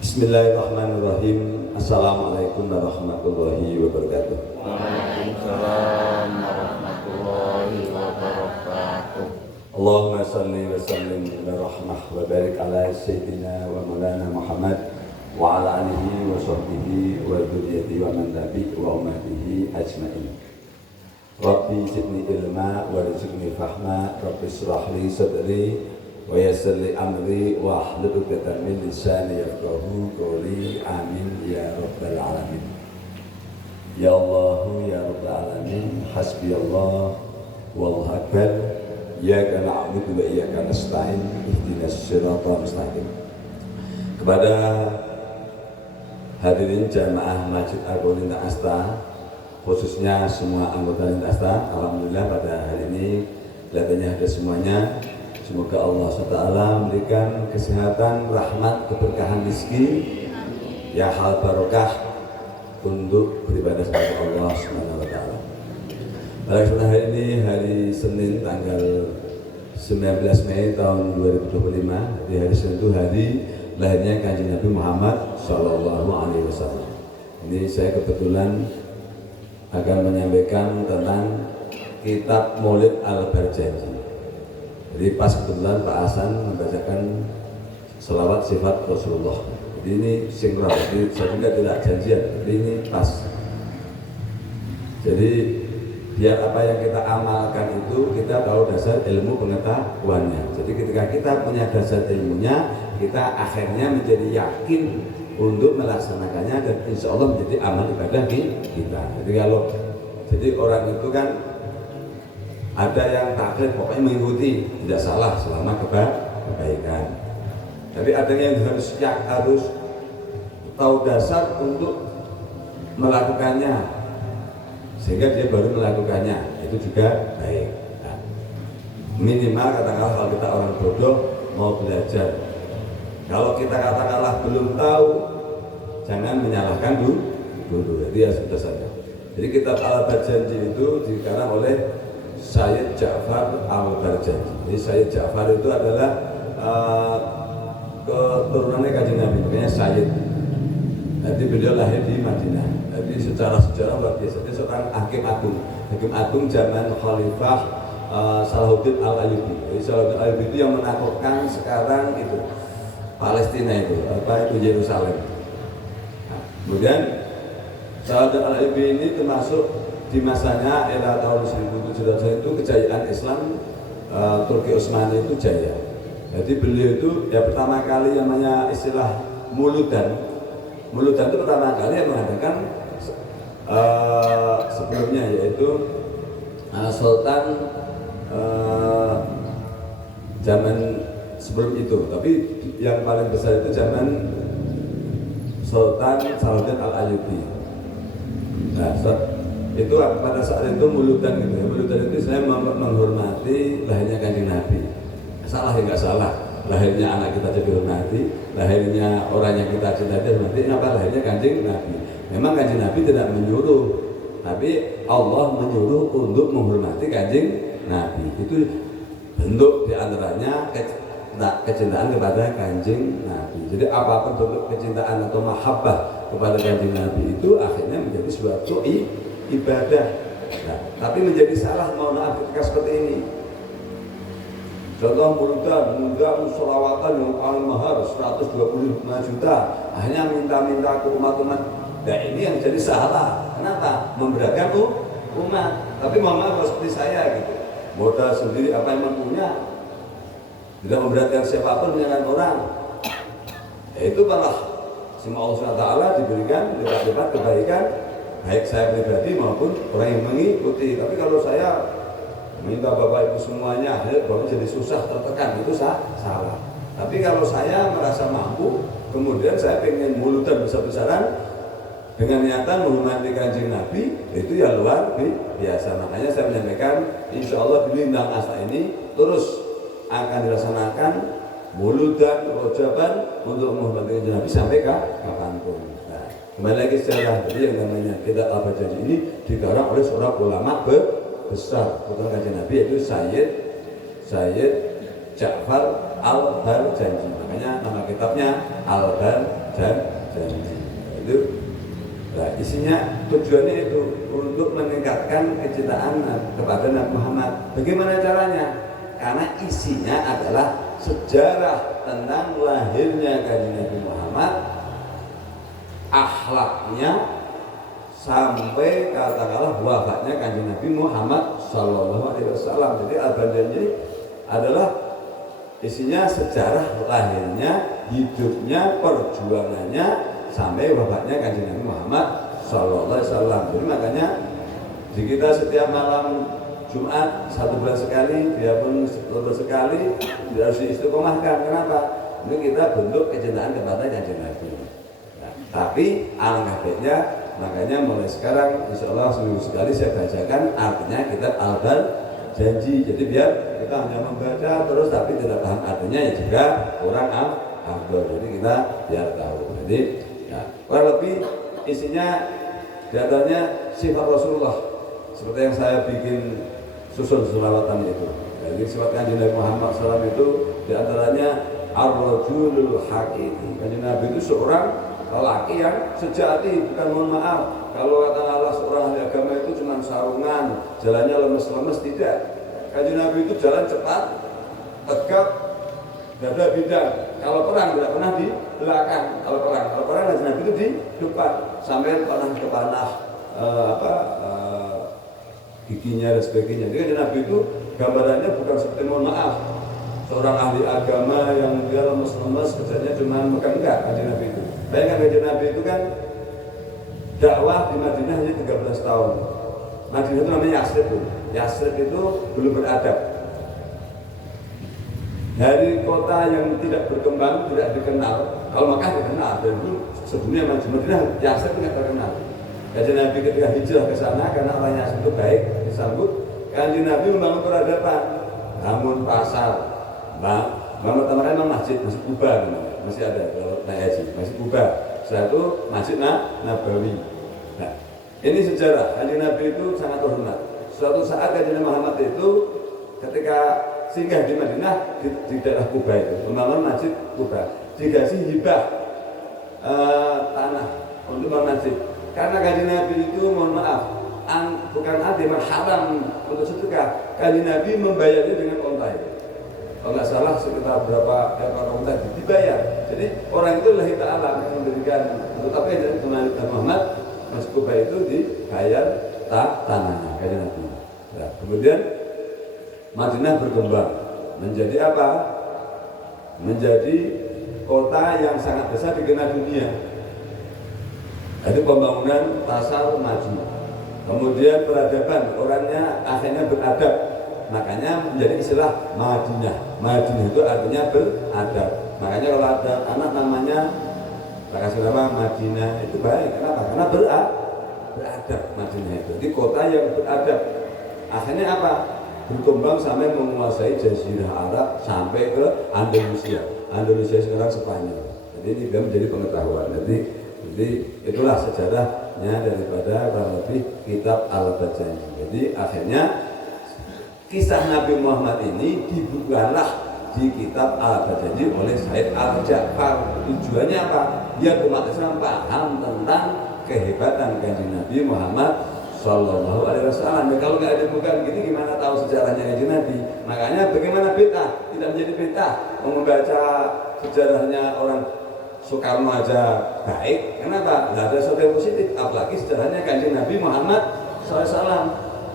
Bismillahirrahmanirrahim. Assalamualaikum warahmatullahi wabarakatuh. Waalaikumsalam warahmatullahi wabarakatuh. Allahumma salli wa sallim wa rahmah wa barik ala sayyidina wa maulana Muhammad wa ala alihi wa sahbihi wa dzurriyyatihi wa man tabi wa ummatihi ajmain. Rabbi zidni ilma wa rizqni fahma, Rabbi shrah li sadri wa yassir li amri wa hlul 'uqdatam min lisani yafqahu qawli. Amin ya rabbal alamin. Ya Allah ya rabbal alamin, hasbiyallah wallahu akbar. Iyyaka na'budu wa iyyaka nasta'in, ihdinas siratal mustaqim. Kepada hadirin jamaah Masjid Al-Qur'an Lintas Asta, khususnya semua anggota Lintas Asta, alhamdulillah pada hari ini kelihatannya ada semuanya. Semoga Allah SWT memberikan kesehatan, rahmat, keberkahan rezeki, ya hal barokah untuk beribadah kepada Allah SWT. Pada kesempatan hari ini, hari Senin tanggal 19 Mei tahun 2025, di hari Senin itu hari lahirnya Kanjeng Nabi Muhammad SAW. Ini saya kebetulan akan menyampaikan tentang kitab Maulid Al-Barjanji. Jadi pas kebetulan Pak Hasan membacakan selawat sifat Rasulullah. Jadi ini sinkron, jadi saya juga tidak janjian, jadi ini pas. Jadi biar apa yang kita amalkan itu kita tahu dasar ilmu pengetahuannya. Jadi ketika kita punya dasar ilmunya, kita akhirnya menjadi yakin untuk melaksanakannya dan insya Allah menjadi amal ibadah kita. Jadi orang itu kan ada yang taklid, pokoknya mengikuti, tidak salah selama kebaikan. Tapi ada yang harus tahu dasar untuk melakukannya, sehingga dia baru melakukannya, itu juga baik. Nah, minimal katakanlah kalau kita orang bodoh mau belajar, kalau kita katakanlah belum tahu, jangan menyalahkan dulu. Jadi ya sudah saja. Jadi kitab Al-Barjanji itu dikarang oleh Sayyid Ja'far Al-Barjanji. Jadi Sayyid Ja'far itu adalah keturunannya Kanjeng Nabi, makanya Sayyid. Jadi beliau lahir di Madinah. Jadi secara sejarah luar biasa. Dia seorang hakim agung zaman Khalifah Salahuddin Al-Ayyubi. Jadi Salahuddin Al-Ayyubi itu yang menaklukkan sekarang itu Palestina itu Yerusalem. Nah, kemudian Salahuddin Al-Ayyubi ini termasuk di masanya era tahun 1700 itu kejayaan Islam Turki Utsmani itu jaya. Jadi beliau itu ya pertama kali yang namanya istilah muludan itu pertama kali yang mengadakan sebelumnya, yaitu Sultan zaman sebelum itu. Tapi yang paling besar itu zaman Sultan Salahuddin Al-Ayyubi. Nah, itu pada saat itu muludan gitu ya. Muludan itu saya menghormati lahirnya Kanjeng Nabi. Salah ya nggak salah, lahirnya anak kita jadi hormati, lahirnya orang yang kita cintai hormati. Apa lahirnya Kanjeng Nabi? Memang Kanjeng Nabi tidak menyuruh, tapi Allah menyuruh untuk menghormati Kanjeng Nabi. Itu bentuk diantaranya kecintaan kepada Kanjeng Nabi. Jadi apapun bentuk kecintaan atau mahabbah kepada Kanjeng Nabi itu akhirnya menjadi suatu ibadah. Nah, tapi menjadi salah, mohon maaf ketika seperti ini. Contoh mengundang sholawatan yang paling mahal 125 juta, hanya minta-minta ke umat-umat. Nah ini yang jadi salah. Kenapa? Memberatkan umat. Tapi mohon maaf seperti saya gitu, modal sendiri apa yang punya, tidak memberatkan siapapun dengan orang. Itu malah semua Allah SWT diberikan lipat-lipat kebaikan, baik saya pribadi maupun orang yang mengikuti. Tapi kalau saya minta Bapak Ibu semuanya, Bapak jadi susah, tertekan, itu salah. Tapi kalau saya merasa mampu, kemudian saya pengen mulutan besar-besaran dengan niatan menghormati Kanjeng Nabi, itu ya luar biasa. Makanya saya menyampaikan, insya Allah di Lintang Asta ini terus akan dilaksanakan muludan, rojaban untuk menghormati Kanjeng Nabi sampai kapanpun. Nah, kembali lagi sejarah, jadi yang namanya kitab Al-Barjanji ini dikarang oleh seorang ulama besar putra Kanjeng Nabi, yaitu Sayyid Ja'far Al-Barjanji. Makanya nama kitabnya Al-Barjanji. janji. Itu nah, isinya tujuannya itu untuk meningkatkan kecintaan kepada Nabi Muhammad. Bagaimana caranya? Karena isinya adalah sejarah tentang lahirnya kanjeng Nabi Muhammad, akhlaknya sampai katakanlah wafatnya kanjeng Nabi Muhammad Sallallahu Alaihi Wasallam. Jadi Al-Badani adalah isinya sejarah lahirnya, hidupnya, perjuangannya sampai wafatnya kanjeng Nabi Muhammad Sallallahu Alaihi Wasallam. Jadi makanya di kita setiap malam Jumat 1 bulan sekali, dia pun 1 bulan sekali harus diistiqomahkan. Kenapa? Ini kita bentuk kecintaan kepada kanjeng Nabi. Nah, tapi alangkah baiknya, makanya mulai sekarang insya Allah seminggu sekali saya bacakan artinya kitab Al-Janji. Jadi biar kita hanya membaca terus tapi tidak paham artinya ya juga kurang afdol. Jadi kita biar tahu. Jadi ya, kurang lebih isinya diantaranya sifat Rasulullah seperti yang saya bikin susun selawatan itu. Jadi sifat kanjeng Nabi Muhammad SAW itu diantaranya ar-rajulul haqiqi. Kanjeng Nabi itu seorang lelaki yang sejati, bukan mohon maaf. Kalau kata Allah seorang ahli agama itu cuma sarungan, jalannya lemes-lemes, tidak. Kanjeng Nabi itu jalan cepat, tegap, dada bidang. Kalau perang tidak pernah di belakang. Kalau perang kanjeng Nabi itu di depan. Sampai pernah ke tanah giginya dan sebagainya. Jadi Nabi itu gambarannya bukan seperti mohon maaf seorang ahli agama yang dia lemes-lemes kerjanya cuma megang, enggak. Kanjeng Nabi itu bayangkan kanjeng Nabi itu kan dakwah di Madinah hanya 13 tahun. Madinah itu namanya Yasrib tuh. Yasrib itu belum beradab. Dari kota yang tidak berkembang, tidak dikenal. Kalau Makkah dikenal, dan itu sebelumnya Madinah Yasrib tidak terkenal. Kanjeng Nabi ketika hijrah ke sana karena orangnya itu baik disambut, kanjeng Nabi membangun peradaban, bangun pasar, bangun pertama kali memang masjid Kuba, masih ada kalau naik haji, masjid Kuba. Setelah itu masjid Nabawi. Nah, ini sejarah kanjeng Nabi itu sangat terhormat. Suatu saat kanjeng Nabi Muhammad itu ketika singgah di Madinah di daerah Kuba itu membangun masjid Kuba, dikasih hibah tanah untuk membangun masjid. Karena kanjeng Nabi itu mohon maaf bukan adem, haram untuk sedekah. Kanjeng Nabi membayarnya dengan onta. Kalau nggak salah sekitar berapa ekor onta dibayar. Jadi orang itu lillahi ta'ala memberikan untuk apa yang Nabi Muhammad Masjid Kuba itu dibayar tanahnya kanjeng Nabi. Nah, kemudian Madinah berkembang menjadi apa? Menjadi kota yang sangat besar dikenal dunia. Jadi pembangunan pasar maju, kemudian peradaban, orangnya akhirnya beradab, makanya menjadi istilah Madinah. Madinah itu artinya beradab. Makanya kalau ada anak namanya tak kasih nama Madinah itu baik. Kenapa? Karena beradab Madinah itu. Jadi kota yang beradab. Akhirnya apa? Berkembang sampai menguasai Jazirah Arab sampai ke Andalusia. Andalusia sekarang Spanyol. Jadi ini dia menjadi pengetahuan. Jadi itulah sejarahnya daripada kurang lebih kitab Al-Bajani. Jadi akhirnya kisah Nabi Muhammad ini dibukalah di kitab Al-Bajani oleh Said Al-Ja'far. Tujuannya apa? Biar umat Islam paham tentang kehebatan kanjeng Nabi Muhammad Sallallahu Alaihi Wasallam. Kalau nggak ada bukan gini, gimana tahu sejarahnya kanjeng Nabi? Makanya bagaimana bid'ah tidak menjadi bid'ah? Membaca sejarahnya orang Soekarno aja baik, kenapa? Nggak ada sesuatu yang positif, apalagi sejarahnya kanjeng Nabi Muhammad SAW.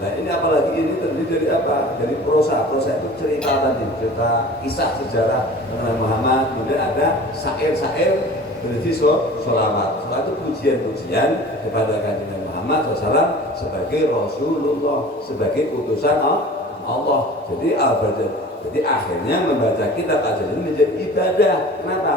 Nah ini apalagi ini terdiri dari apa? Dari prosa itu cerita tadi, cerita kisah sejarah Nabi Muhammad. Kemudian ada syair-syair berisi sholawat. Setelah itu pujian-pujian kepada kanjeng Nabi Muhammad SAW sebagai Rasulullah, sebagai utusan Allah. Jadi jadi akhirnya membaca kitab Al-Bajani menjadi ibadah. Kenapa?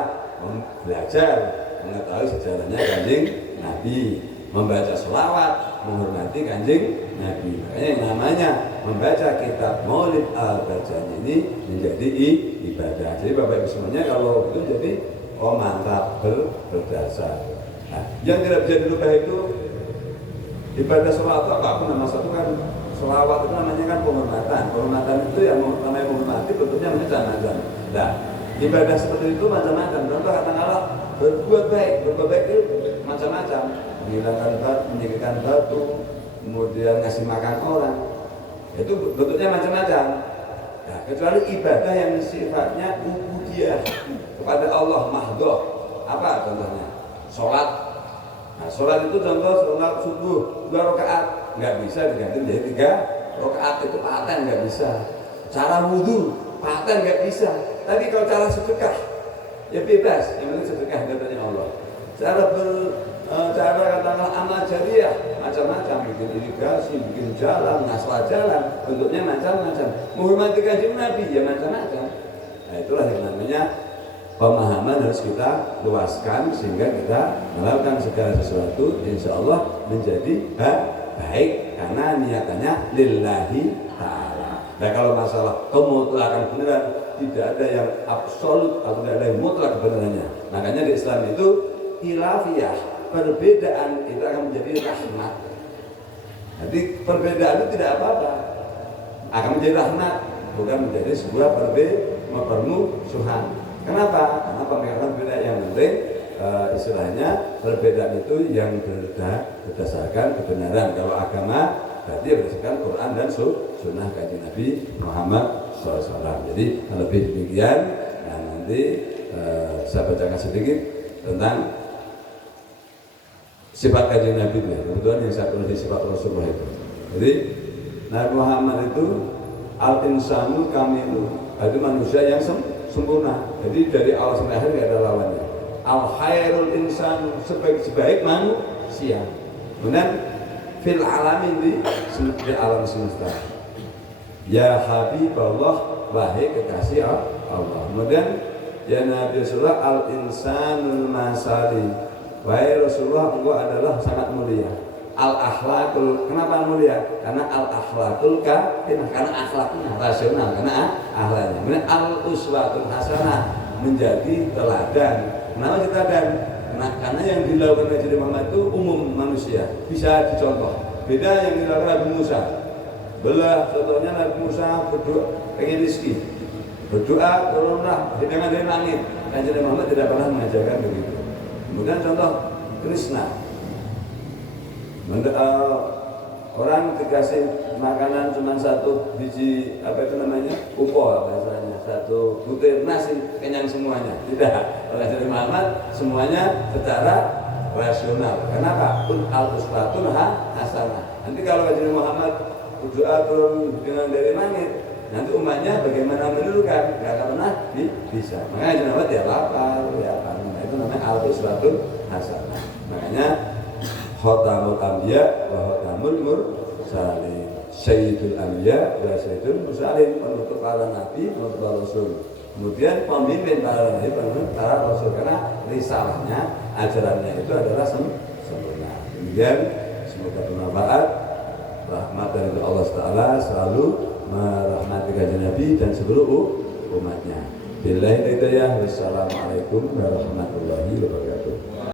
Belajar mengetahui sejarahnya kanjeng Nabi, membaca sholawat, menghormati kanjeng Nabi. Makanya yang namanya membaca kitab Maulid Al-Bajani ini menjadi ibadah. Jadi Bapak Ibu semuanya kalau itu jadi mantap berdasar. Nah, yang tidak bisa dilupakan itu ibadah sholawat itu apapun nama satu kan sholawat itu namanya kan penghormatan. Penghormatan itu yang namanya menghormati bentuknya macam-macam. Nah, ibadah seperti itu macam-macam. Contoh katakanlah berbuat baik itu macam-macam, menghilangkan batu, menyingkirkan batu, kemudian ngasih makan orang, itu bentuknya macam-macam. Nah, kecuali ibadah yang sifatnya ubudiyah kepada Allah mahdoh. Apa contohnya? Sholat. Nah, sholat itu contoh sholat subuh 2 rakaat nggak bisa diganti menjadi 3 rakaat, itu paten nggak bisa. Cara wudhu paten nggak bisa. Tapi kalau cara sedekah ya bebas, yang penting sedekah katanya Allah. Cara katakanlah amal jariah macam-macam, bikin irigasi, bikin jalan, ngaslah jalan, bentuknya macam-macam. Menghormati kanjeng Nabi ya macam-macam. Nah, itulah yang namanya pemahaman harus kita luaskan sehingga kita melakukan segala sesuatu insya Allah menjadi baik karena niatannya lillahi ta'ala. Nah, kalau masalah kemutlakan beneran, tidak ada yang absolut atau tidak ada yang mutlak kebenarannya. Makanya di Islam itu khilafiyah, perbedaan itu akan menjadi rahmat. Jadi perbedaan itu tidak apa-apa, akan menjadi rahmat, bukan menjadi sebuah permusuhan. Kenapa? Karena pemikiran beda yang penting istilahnya perbedaan itu yang berdasarkan kebenaran. Kalau agama berarti berdasarkan Quran dan Sunnah kanjeng Nabi Muhammad SAW. Jadi lebih demikian. Nah, nanti saya bacakan sedikit tentang sifat kanjeng Nabi itu. Kebetulan yang saya tulis di sifat Rasulullah itu. Jadi Nabi Muhammad itu al-insanu kamilu, itu manusia yang sempurna. Jadi dari awal sampai akhir tidak ada lawannya. Al-khairul insanu, sebaik manusia. Kemudian fil alamin di alam semesta. Ya Habiballah, wahai kekasih Allah. Kemudian ya Nabi Rasulullah al-insanul masali, wahai Rasulullah engkau adalah sangat mulia. Al-akhlakul, kenapa mulia? Karena al-akhlakul karimah, karena akhlaknya rasional, karena akhlaknya. Kemudian al-uswatul hasanah, menjadi teladan. Kenapa teladan? Karena yang dilakukan Nabi Muhammad itu umum manusia, bisa dicontoh. Beda yang dilakukan Nabi Musa. Belah contohnya Nabi Musa berdoa pengen rezeki, berdoa turunlah hidangan dari langit. Nabi Muhammad tidak pernah mengajarkan begitu. Kemudian contoh Krishna, orang dikasih makanan cuma 1 biji apa itu namanya upo bahasanya, 1 butir nasi kenyang semuanya. Tidak, oleh Nabi Muhammad semuanya secara rasional. Kenapa? Al-uswatun hasanah. Nanti kalau Nabi Muhammad berdoa turun dengan dari langit, nanti umatnya bagaimana menirukan? Nggak akan pernah bisa. Makanya Nabi Muhammad ya lapar, ya apa? Nah, itu namanya al-uswatun hasanah. Makanya Khotamul Anbiya wa Khotamul Mursalin, Sayyidul Anbiya wa Sayyidul Mursalin, penutup para nabi, penutup para rasul. Kemudian pemimpin para nabi, pemimpin para rasul, karena risalahnya, ajarannya itu adalah sempurna. Kemudian semoga bermanfaat. Rahmat dari Allah Taala selalu merahmati kanjeng Nabi dan seluruh umatnya. Billahi hidayah. Wassalamualaikum warahmatullahi wabarakatuh.